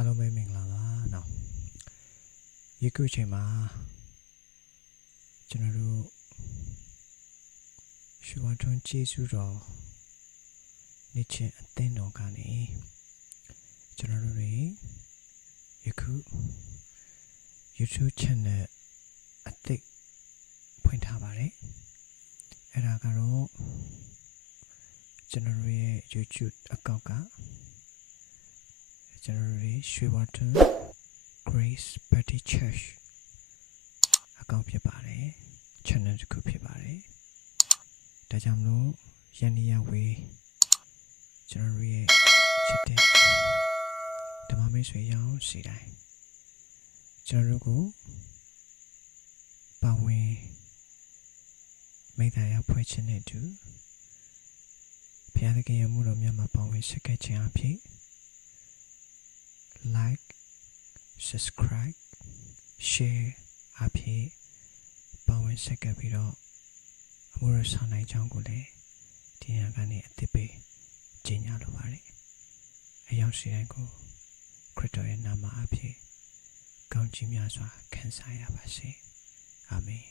အားလုံးပဲမင်္ဂလာပါနော်ယခုချိန်မှာကျွန်တော်တို့ရွှေဝါထွန်းကျေးဇူးတော်နေ့ချင်းအသင်းတော်ကနေကျွန်တော်တို့တွေယခု YouTube channel အသစ်ဖွင့်ထားပါတယ်အဲ့ဒါကတော့ကျွန်တော်တို့ရဲ့ YouTube အကောင့်ကကျွန်တော်တို့တွေရွှေဝါထွန်း Grace Baptist Church အကောင့်ဖြစ်ပါတယ် channel တစ်ခုဖြစ်ပါတယ်ဒါကြောင့်မလို့ယန္တရားဝေးကျွန်တော်တို့ရဲ့ချစ်တဲ့ဓမ္မမိတ်ဆွေရောင်းစီတိုင်းကျွန်တော်တို့ကိုပါဝင်မိသားစုဖွဲ့ခြင်းနဲ့တူဘုရားသခင်ရဲ့မှုတော်မြတ်မှာပါဝင်ဆက်ခဲ့ခြင်းအဖြစ် like subscribe share အဖြစ်ပါဝင်ဆက်ကပ်ပြီးတော့အမှုရဆောင်နိုင်ကြောင်းကိုလည်းဒီညကနေအသစ်ပေးကြေညာလိုပါတယ်အရောက်စီတိုင်းကိုခရစ်တော်ရဲ့နာမအဖြစ်ကောင်းချီးများစွာခံစားရပါစေအာမင်